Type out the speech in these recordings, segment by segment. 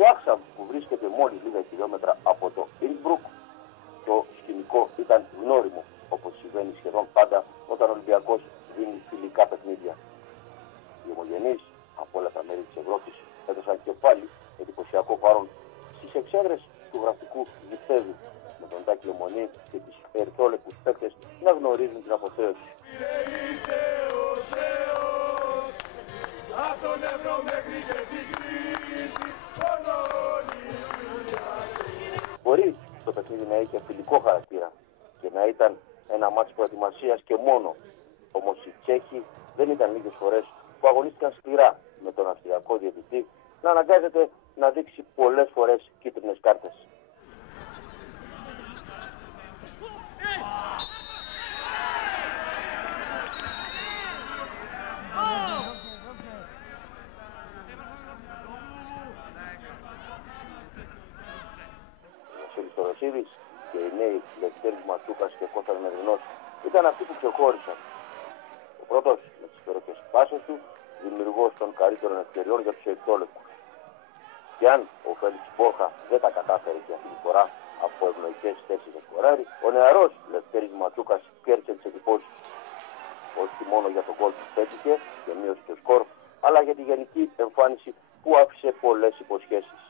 Στο Άξαμ, που βρίσκεται μόλις λίγα χιλιόμετρα από το Ινσμπρουκ, το σκηνικό ήταν γνώριμο, όπως συμβαίνει σχεδόν πάντα όταν ο Ολυμπιακός δίνει φιλικά παιχνίδια. Οι ομογενείς από όλα τα μέρη της Ευρώπης έδωσαν και πάλι εντυπωσιακό παρόν στις εξέδρες του γραφικού γηπέδου, με τον Τάκη Ομονή και τις ερθόλεπτους παίκτες να γνωρίζουν την αποθέωση. Μπορεί το παιχνίδι να είχε φιλικό χαρακτήρα και να ήταν ένα μάτς προετοιμασίας και μόνο. Όμως οι Τσέχοι δεν ήταν λίγες φορές που αγωνίστηκαν σκληρά με τον αυστριακό διαιτητή να αναγκάζεται να δείξει πολλές φορές κίτρινες κάρτες. Ο Ρωσίδης και οι νέοι Λευτέρης Ματσούκας και Κώστας Μερινός ήταν αυτοί που ξεχώρισαν. Ο πρώτος με τις υπέροχες πάσες του, δημιουργός των καλύτερων ευκαιριών για τους ερυθρόλεπτους. Και αν ο Φέλιξ Μπόχα δεν τα κατάφερε και αυτή τη φορά από ευνοϊκές θέσεις να σκοράρει, ο νεαρός Λευτέρης Ματσούκας κέρδισε τις εντυπώσεις. Όχι μόνο για τον γκολ που πέτυχε και μείωσε το σκορ, αλλά για τη γενική εμφάνιση που άφησε πολλές υποσχέσεις.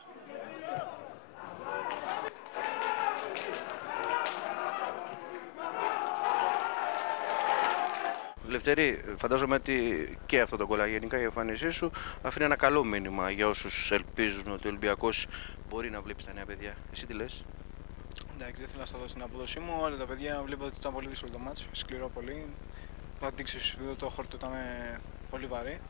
Λευτέρη, φαντάζομαι ότι και αυτό το γκολ, γενικά η εμφάνισή σου αφήνει ένα καλό μήνυμα για όσους ελπίζουν ότι ο Ολυμπιακός μπορεί να βλέπει τα νέα παιδιά. Εσύ τι λες? Εντάξει, δεν θέλω να σταθώ στην απόδοσή μου, αλλά τα παιδιά βλέπω ότι ήταν πολύ δύσκολο το μάτς, σκληρό πολύ. Το αντίξιο το χόρτο ήταν πολύ βαρύ.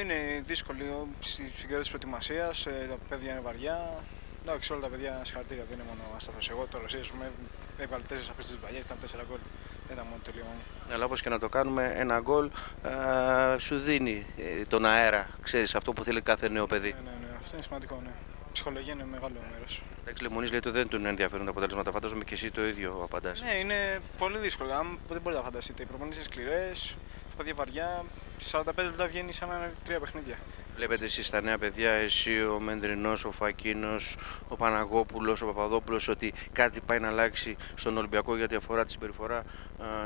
Είναι δύσκολο στις συγκέντρες της προετοιμασίας, τα παιδιά είναι βαριά. Εντάξει, όλα τα παιδιά συγχαρητήρια, δεν είναι μόνο ασταθώς εγώ. Το Ρωσία έβγαλε 4 από τις βαριές, ήταν 4 γκολ. Δεν ήταν μόνο το τελείωμα. Αλλά όπως και να το κάνουμε, ένα γκολ σου δίνει τον αέρα, ξέρεις, αυτό που θέλει κάθε νέο παιδί. Ναι, αυτό είναι σημαντικό, ναι. Η ψυχολογία είναι μεγάλο μέρος. Εντάξει, Λεμονής λέει ότι δεν τον ενδιαφέρουν τα αποτελέσματα, φαντάζομαι και εσύ το ίδιο απαντάς. Ναι, είναι πολύ δύσκολο, δεν μπορείτε να φανταστείτε. Οι προπονήσεις είναι σκληρές, τα παιδιά βαριά, 45 λεπτά βγαίνει σαν να είναι 3 παιχνίδια. Βλέπετε εσείς τα νέα παιδιά, εσύ, ο Μεντρινός, ο Φακίνος, ο Παναγόπουλος, ο Παπαδόπουλος, ότι κάτι πάει να αλλάξει στον Ολυμπιακό γιατί αφορά τη συμπεριφορά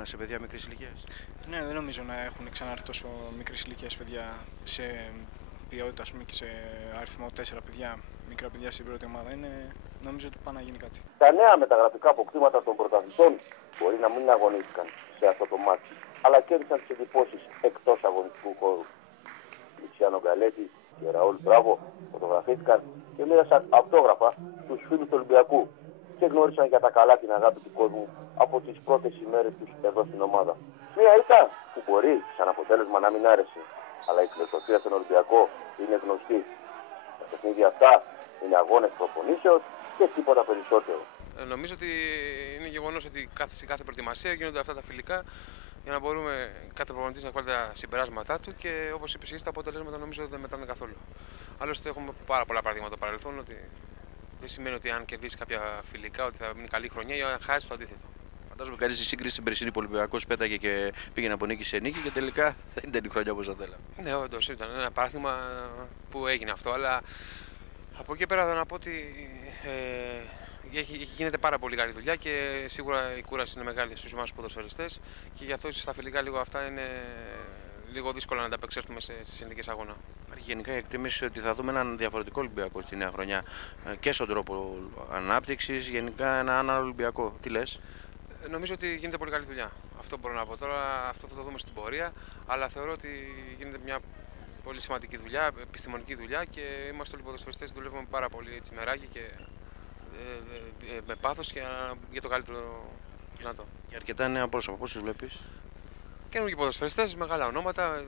σε παιδιά μικρής ηλικίας? Ναι, δεν νομίζω να έχουν ξανάρθει τόσο μικρής ηλικίας παιδιά σε ποιότητα, ας πούμε, και σε αριθμό 4 παιδιά, μικρά παιδιά στην πρώτη ομάδα. Νομίζω ότι πάει να γίνει κάτι. Τα νέα μεταγραφικά αποκτήματα των πρωταθλητών μπορεί να μην αγωνίστηκαν σε αυτό το μάτι, αλλά κέρδισαν τις εντυπώσεις εκτός αγωνιστικού χώρου. Λουτσιάνο Γκαλέτη και Ραούλ Μπράβο φωτογραφήθηκαν και μοίρασαν αυτόγραφα στους φίλους του Ολυμπιακού και γνώρισαν για τα καλά την αγάπη του κόσμου από τις πρώτες ημέρες τους εδώ στην ομάδα. Μία ήττα που μπορεί σαν αποτέλεσμα να μην άρεσε, αλλά η φιλοσοφία στον Ολυμπιακό είναι γνωστή. Τα παιχνίδια αυτά είναι αγώνες προπονήσεως και τίποτα περισσότερο. Νομίζω ότι είναι γεγονός ότι σε κάθε προετοιμασία γίνονται αυτά τα φιλικά για να μπορούμε κάθε προπονητής να βγάλει τα συμπεράσματά του και όπως είπες εσύ, τα αποτελέσματα νομίζω δεν μετράνε καθόλου. Άλλωστε, έχουμε πάρα πολλά παραδείγματα στο παρελθόν ότι δεν σημαίνει ότι αν κερδίσει κάποια φιλικά ότι θα μείνει καλή χρονιά ή αν χάσει το αντίθετο. Φαντάζομαι κάνει τη σύγκριση στην περσινή που ο Ολυμπιακός πέταγε και πήγαινε από νίκη σε νίκη και τελικά δεν ήταν η χρονιά όπως θα θέλαμε. Ναι, όντως ήταν ένα παράδειγμα που έγινε αυτό, αλλά από εκεί πέρα να πω ότι γίνεται πάρα πολύ καλή δουλειά και σίγουρα η κούραση είναι μεγάλη στους εμάς ποδοσφαιριστές και γι' αυτό στα φιλικά λίγο αυτά είναι λίγο δύσκολο να ανταπεξέλθουμε στις συνθήκες αγώνα. Γενικά η εκτίμηση ότι θα δούμε έναν διαφορετικό Ολυμπιακό στη νέα χρονιά και στον τρόπο ανάπτυξης, γενικά έναν άλλο Ολυμπιακό. Τι λες? Νομίζω ότι γίνεται πολύ καλή δουλειά. Αυτό μπορώ να πω τώρα, αυτό θα το δούμε στην πορεία, αλλά θεωρώ ότι γίνεται μια πολύ σημαντική δουλειά, επιστημονική δουλειά και είμαστε όλοι οι ποδοσφαιριστές, δουλεύουμε πάρα πολύ έτσι, με ράγι και με πάθος για το καλύτερο δυνατό. Και αρκετά νέα πρόσωπα, πώς τους βλέπεις? Καινούργιοι ποδοσφαιριστές, μεγάλα ονόματα,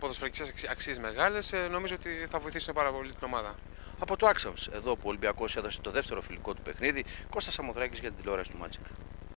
ποδοσφαιρικές αξίες μεγάλες, νομίζω ότι θα βοηθήσουν πάρα πολύ την ομάδα. Από το Άξαμς, εδώ που ο Ολυμπιακός έδωσε το δεύτερο φιλικό του παιχνίδι, Κώστας Σαμοθράκης για την τηλεόραση του Magic.